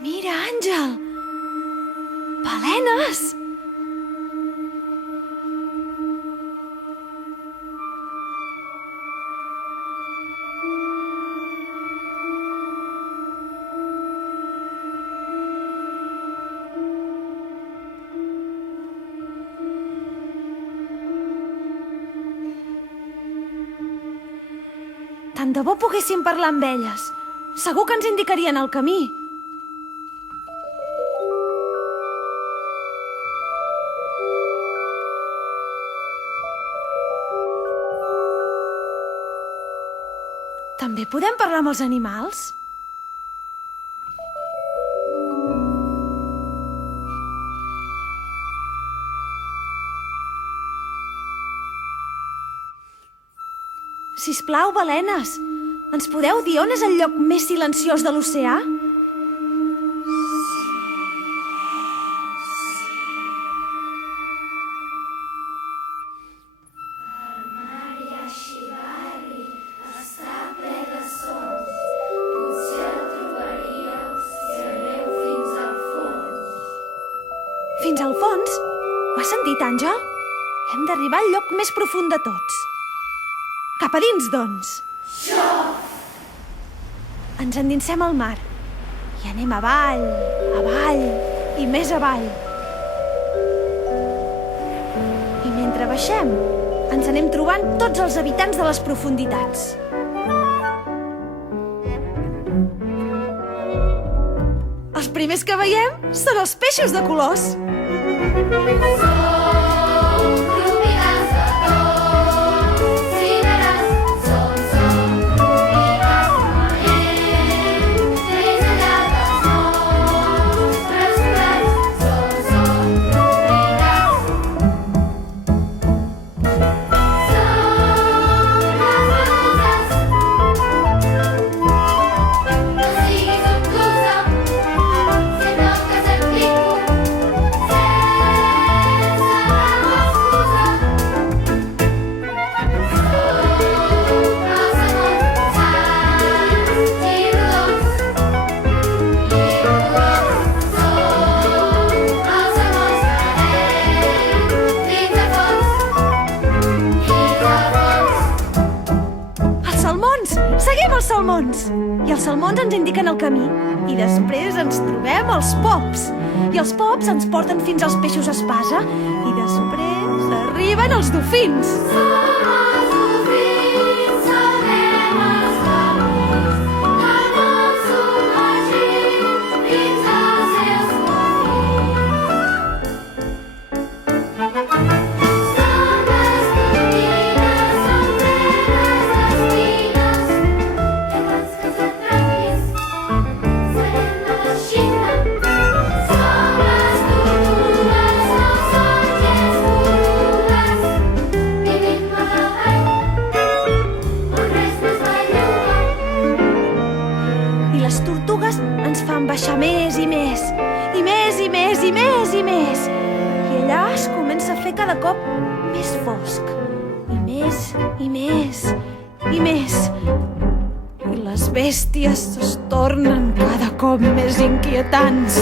Mira, Àngel! Balenes! Tant de bo poguéssim parlar amb elles. Segur que ens indicarien el camí. També podem parlar amb els animals? Sisplau, balenes, ens podeu dir on és el lloc més silenciós de l'oceà? Fins al fons? Ho has sentit, Àngel? Hem d'arribar al lloc més profund de tots. Cap a dins, doncs. Ens endinsem al mar i anem avall i més avall. I mentre baixem, ens anem trobant tots els habitants de les profunditats. Els primers que veiem són els peixos de colors. Seguim els salmons! I els salmons ens indiquen el camí. I després ens trobem els pops. I els pops ens porten fins als peixos espasa. I després arriben els dofins. Les tortugues ens fan baixar més i més, i més i més i més i més. I allà es comença a fer cada cop més fosc, i més i més i més. I les bèsties es tornen cada cop més inquietants.